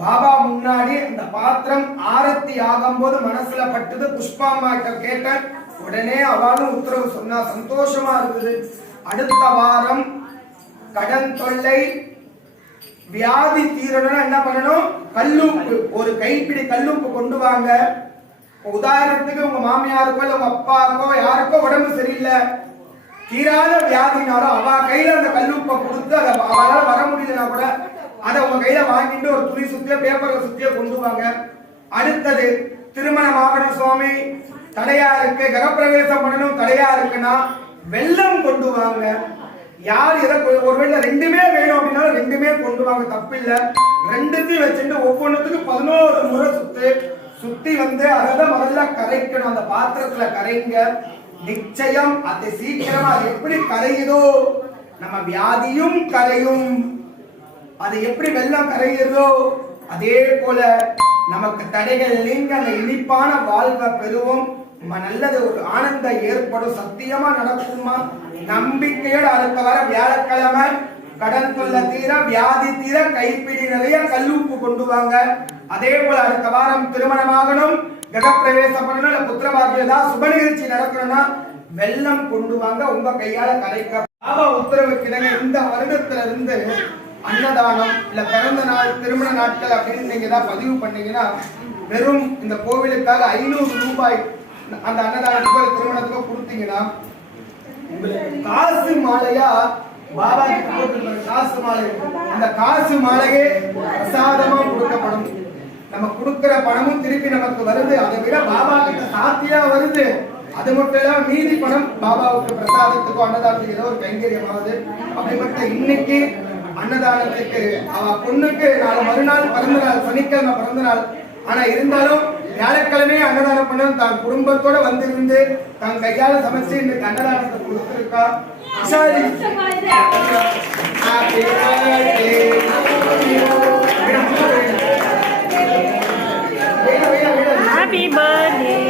பாபா முன்னாடி அந்த பாத்திரம் ஆரத்தி ஆகும்போது மனசுல பட்டது. புஷ்பாம்மா கிட்ட கேட்டேன். உடனே அவளும் உத்தரவு சொன்னா. சந்தோஷமா இருக்குது. அடுத்த வாரம் கடன் தொல்லை வியாதி தீரணும்னா என்ன பண்ணணும்? கல்லுப்பு, ஒரு கைப்பிடி கல்லுப்பு கொண்டு வாங்க. உதாரணத்துக்கு உங்க மாமியாருக்கோ இல்ல உங்க அப்பாக்கோ யாருக்கோ உடம்பு சரியில்லை, தீராத வியாதினாலும் அவ கையில அந்த கல்லுப்பை கொடுத்து அதை அவளால வர முடியலன்னா கூட அதை உங்க கையில வாங்கிட்டு ஒரு துணி சுத்தியோ பேப்பர்ல சுத்தியோ கொண்டு வாங்க. அடுத்தது திருமணம் ஆகணும் சுவாமி, தடையா இருக்கு, கிரகப்பிரவேசம் பண்ணணும் தடையா இருக்குன்னா வெல்லம் கொண்டு வாங்க. யார் எதை ஒருவேளை ரெண்டுமே வேணும் அப்படின்னா ரெண்டுமே கொண்டு வாங்க, தப்பு இல்ல. ரெண்டுத்தையும் வச்சுட்டு ஒவ்வொன்றுத்துக்கு 11 முறை சுத்தி வந்து அதை முதல்ல கரைக்கணும். அந்த பாத்திரத்துல கரைங்க. நிச்சயம் அது சீக்கிரமா எப்படி கரையுதோ நம்ம வியாதியும் கரையும். அது எப்படி வெள்ளம் கரைகிறதோ அதே போல நமக்கு தடைகள் நீங்க அந்த இனிப்பான வாழ்வை பெறுவோம். நல்லது, ஒரு ஆனந்தம் ஏற்படும். சத்தியமா நடக்குமா? நம்பிக்கையோட அடுத்த வர வியாழக்கிழமை கடன் தொல்லை தீர, வியாதி தீர, கைப்பிடி நிறைய கல்லுப்பு கொண்டு வாங்க. அதே போல அடுத்த வாரம் திருமணமாகணும், கிரகப்பிரவேசம் பண்ணணும், இல்ல புத்திரபாகியம் ஏதாவது சுப நிகழ்ச்சி நடக்கணும்னா வெள்ளம் கொண்டு வாங்க. உங்க கையால கரைக்க பாபா உத்தரவு கிடங்க. இந்த வருடத்துல இருந்து அன்னதானம் இல்ல பிறந்த நாள் திருமண நாட்கள் அப்படின்னு நீங்க ஏதாவது பதிவு பண்ணீங்கன்னா வெறும் இந்த கோவிலுக்காக 500 ரூபாய் அந்த அன்னதானத்துக்கோ திருமணத்துக்கோ கொடுத்தீங்கன்னா உங்களுக்கு காசு மாலையா பாபா காசு மாலை, அந்த காசு மாலையே பிரசாதமா கொடுக்கப்படும். நம்ம கொடுக்கிற பணமும் திருப்பி நமக்கு வருது. அதை விட பாபா கிட்ட சாத்தியா வருது. அது மட்டும் இல்லாம மீதி பணம் பாபாவுக்கு பிரசாதத்துக்கோ அன்னதானத்துக்கு ஏதோ ஒரு கைங்கரியமாவது. அப்படிப்பட்ட இன்னைக்கு அன்னதானத்துக்கு அவ பொண்ணுக்கு நாளை மறுநாள் பிறந்த நாள், சனிக்கிழமை பிறந்த நாள். ஆனா இருந்தாலும் வியாழக்கிழமையே அன்னதானம் பண்ண தான் குடும்பத்தோட வந்திருந்து தான் கையால சமைச்சு இன்னைக்கு அன்னதானத்தை கொடுத்திருக்கா. Happy birthday.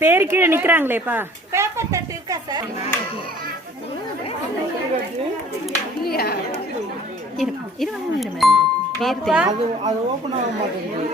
பேரு கீழே நிக்கிறாங்களேப்பா. பேப்பர் தட்டு இருக்கா சார்? அது ஓபன் ஆக மாட்டேங்குது.